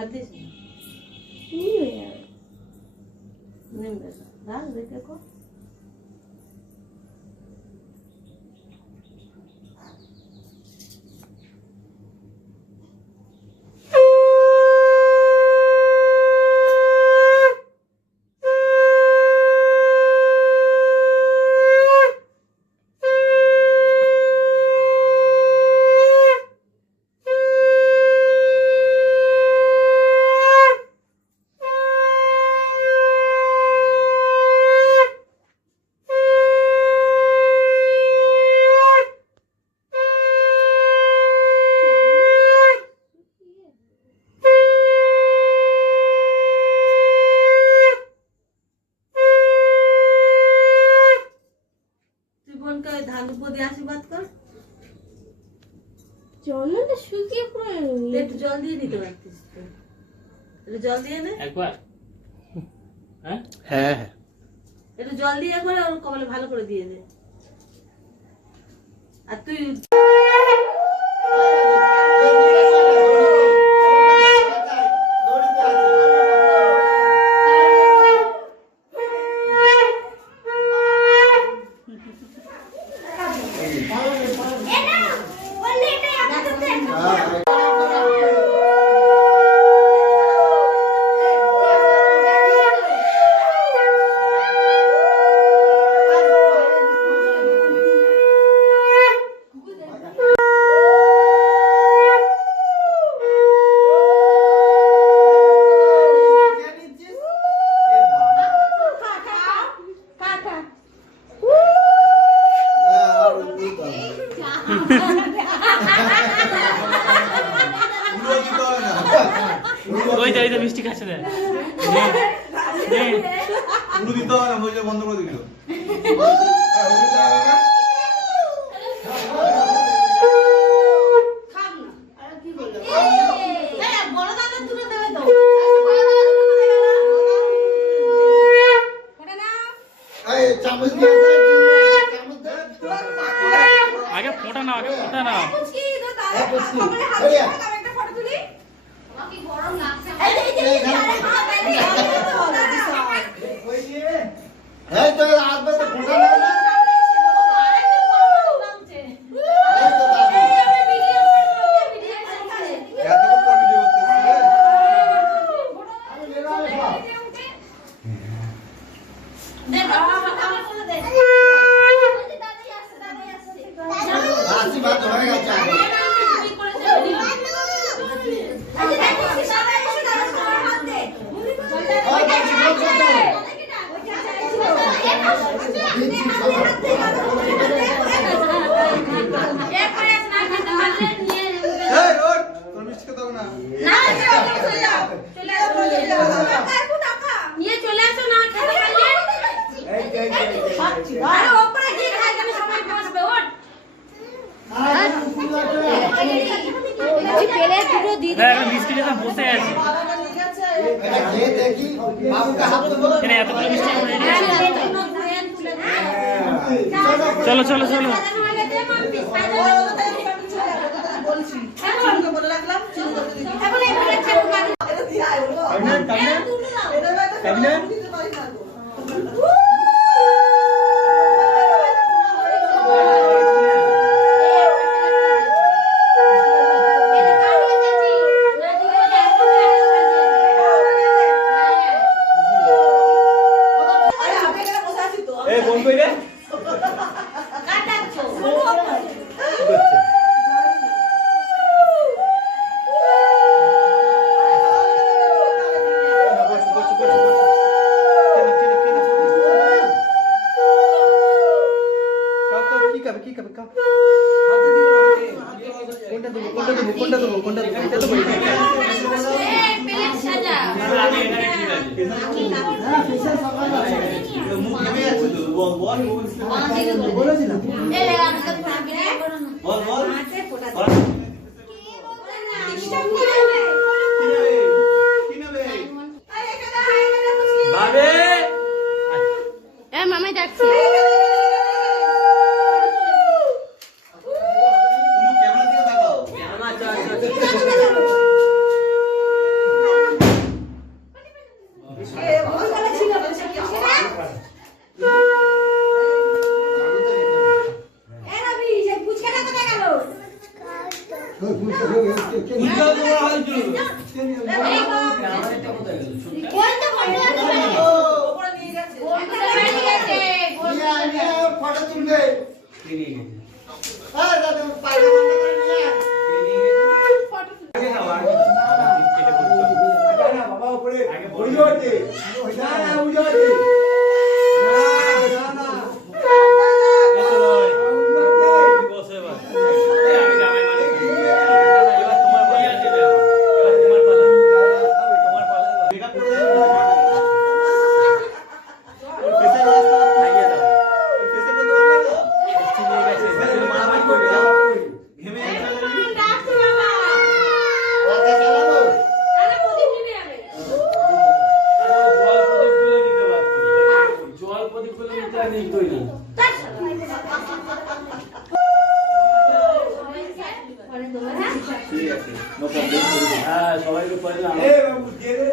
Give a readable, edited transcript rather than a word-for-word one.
হাত দিস নেমবে রাখ দেখো ধান উপর দিয়ে আশীর্বাদ কর জলটা শুকিয়ে পুরো একটু জল দিয়ে দিতে পারতিস তো একটু জল দিয়ে নে একবার হ্যাঁ হ্যাঁ একটু জল দিয়ে একবার ওর কপালে ভালো করে দিয়ে দে আর তুই ওই তো মিষ্টি খাচ্ছে না পুরো দিতে হবে না বলে বন্ধ করে দিল আগে ফোটা না মিষ্টি যখন বসে আছে এতগুলো মিষ্টি চলো চলো চলো মামাই ডাকছে ফটো তুলবে বাবা উপরে উড়ে না উড়ে হ্যাঁ সবাইকে পারলাম এ বাবু দিয়ে দে